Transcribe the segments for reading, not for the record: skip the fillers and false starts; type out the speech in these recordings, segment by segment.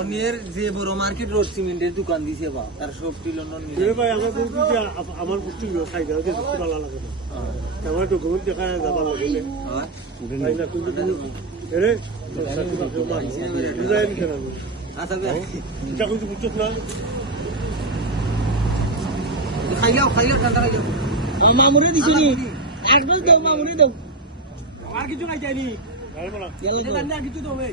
অন্যের যে বড় মার্কেট রোড সিমেন্টের দোকান দিছে বা তার সব লন্ডন ভাই আমার বলছি যে আমার গোষ্ঠী খাই গেল ভালো লাগে না আমার ডকুমেন্ট দেখা যাবার লাগে তাই না কিন্তু এরে আচ্ছা এটা কিন্তু বুঝছো না খাইলাও ঠান্ডা খাইলাও মামুরে দিছি নি একদম দাও মামুরে দাও আর কিছু খাই যায়নি আর কিছু দেবে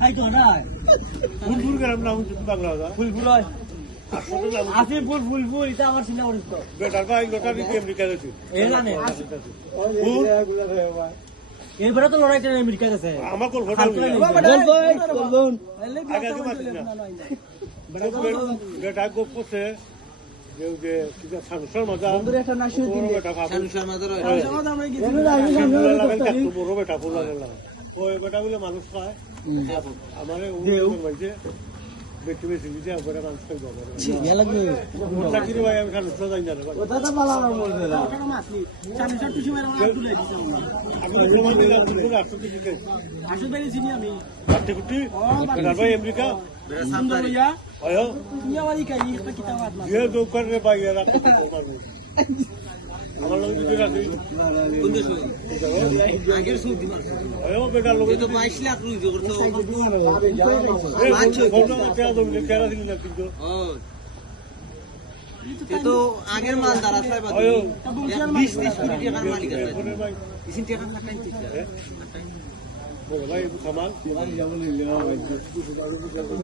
খাই তো না ফুলফুল গেলাম না বাংলা ফুলফুল হয় আসি ফুল এটা আমার চিন্তা করিস তো বেটার ভাই গোটা দিকে আমেরিকা গেছি এলানে এবারে তো লড়াইটা আমেরিকা গেছে আমার কোল ফটো বলবন আগে আগে মাছ না বেটা গো পোছে যে কিটা সাংসার মজা বন্ধুরে একটা নাশি দিন বেটা ভাবু সানুষার মাদার হয় আমরা গেছি বড় বেটা ফুল লাগলা ওই বেটা বলে মানুষ খায় আমারে ও বলছে বেটি বেশি দিতে আমরা মানুষ খাই যাবে ইয়া লাগবে মোটা কিরে ভাই আমি খালি যাই না ওটা তো ভালো না বলবে না ওটা মাছলি চামিচার টুসি মেরে মাছ তুলে দিছি আমরা আমি সমান দিলাম পুরো 800 টাকা আসলে বেরিয়েছি নি আমি বাড়তে কুটি বেটার ভাই আমেরিকা সুন্দর লইয়া আয়ো তুমি আমার ইকাই একটা কিতাব হাত মার যে দোকান রে ভাই এরা আমার লোক দিতে রাখি আগের সুদ আয়ো বেটার লোক তো 22 লাখ রুই করতে ফটো তেরা দম তেরা দিন না কিন্তু তো আগের মালদার আছে বা 20-30 কোটি টাকার মালিক আছে ভাই ইসিন টাকা লাগাই দিতে ভাই কামাল